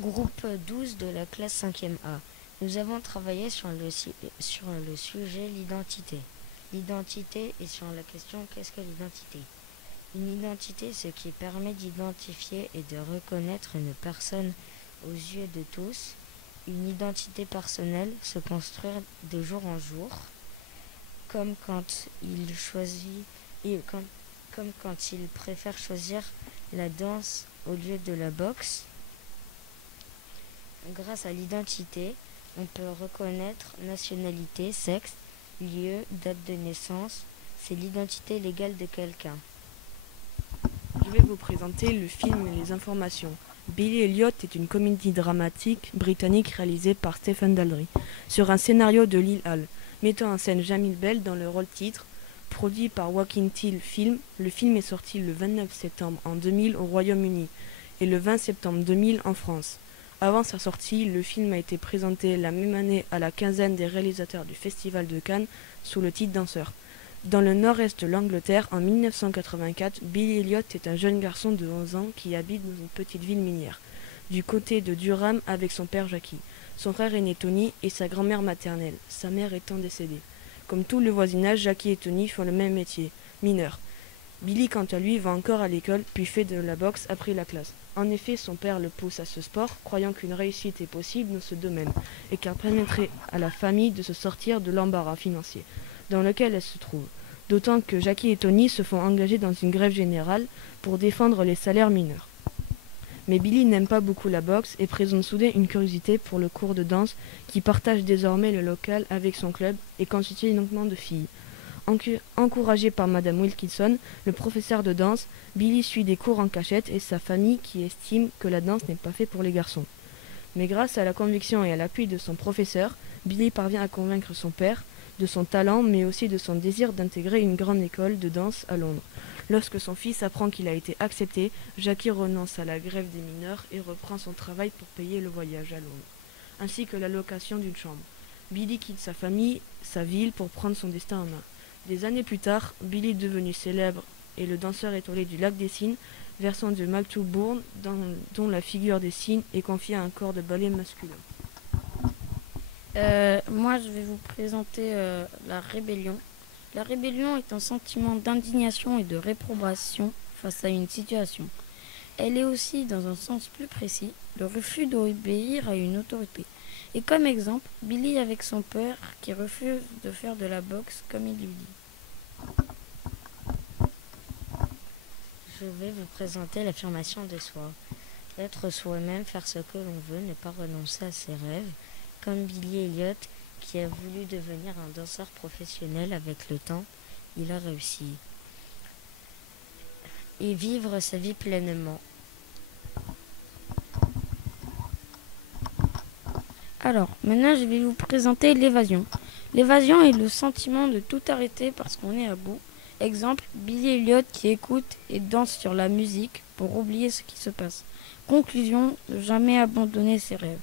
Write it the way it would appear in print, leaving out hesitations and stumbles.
Groupe 12 de la classe 5e A. Nous avons travaillé sur le sujet l'identité. L'identité et sur la question qu'est-ce que l'identité? Une identité, ce qui permet d'identifier et de reconnaître une personne aux yeux de tous. Une identité personnelle se construire de jour en jour, comme quand il choisit comme quand il préfère choisir la danse au lieu de la boxe. Grâce à l'identité, on peut reconnaître nationalité, sexe, lieu, date de naissance. C'est l'identité légale de quelqu'un. Je vais vous présenter le film Les Informations. Billy Elliot est une comédie dramatique britannique réalisée par Stephen Daldry sur un scénario de Lyle Hall, mettant en scène Jamil Bell dans le rôle titre. Produit par Walking Till Film, le film est sorti le 29 septembre en 2000 au Royaume-Uni et le 20 septembre 2000 en France. Avant sa sortie, le film a été présenté la même année à la quinzaine des réalisateurs du Festival de Cannes sous le titre Danseur. Dans le nord-est de l'Angleterre, en 1984, Billy Elliot est un jeune garçon de 11 ans qui habite dans une petite ville minière, du côté de Durham avec son père Jackie, son frère aîné Tony et sa grand-mère maternelle, sa mère étant décédée. Comme tout le voisinage, Jackie et Tony font le même métier, mineur. Billy, quant à lui, va encore à l'école, puis fait de la boxe après la classe. En effet, son père le pousse à ce sport, croyant qu'une réussite est possible dans ce domaine, et qu'elle permettrait à la famille de se sortir de l'embarras financier dans lequel elle se trouve. D'autant que Jackie et Tony se font engager dans une grève générale pour défendre les salaires mineurs. Mais Billy n'aime pas beaucoup la boxe et présente soudain une curiosité pour le cours de danse qui partage désormais le local avec son club et constitué uniquement de filles. Encouragé par Madame Wilkinson, le professeur de danse, Billy suit des cours en cachette et sa famille qui estime que la danse n'est pas faite pour les garçons. Mais grâce à la conviction et à l'appui de son professeur, Billy parvient à convaincre son père de son talent mais aussi de son désir d'intégrer une grande école de danse à Londres. Lorsque son fils apprend qu'il a été accepté, Jackie renonce à la grève des mineurs et reprend son travail pour payer le voyage à Londres, ainsi que la location d'une chambre. Billy quitte sa famille, sa ville pour prendre son destin en main. Des années plus tard, Billy devenu célèbre et le danseur étoilé du lac des Cygnes, versant de Malthouse Bourne, dont la figure des cygnes est confiée à un corps de ballet masculin. Moi, je vais vous présenter la rébellion. La rébellion est un sentiment d'indignation et de réprobation face à une situation. Elle est aussi, dans un sens plus précis, le refus d'obéir à une autorité. Et comme exemple, Billy avec son père qui refuse de faire de la boxe comme il lui dit. Je vais vous présenter l'affirmation de soi. Être soi-même, faire ce que l'on veut, ne pas renoncer à ses rêves, comme Billy Elliot qui a voulu devenir un danseur professionnel avec le temps, il a réussi. Et vivre sa vie pleinement. Alors, maintenant je vais vous présenter l'évasion. L'évasion est le sentiment de tout arrêter parce qu'on est à bout. Exemple, Billy Elliot qui écoute et danse sur la musique pour oublier ce qui se passe. Conclusion, ne jamais abandonner ses rêves.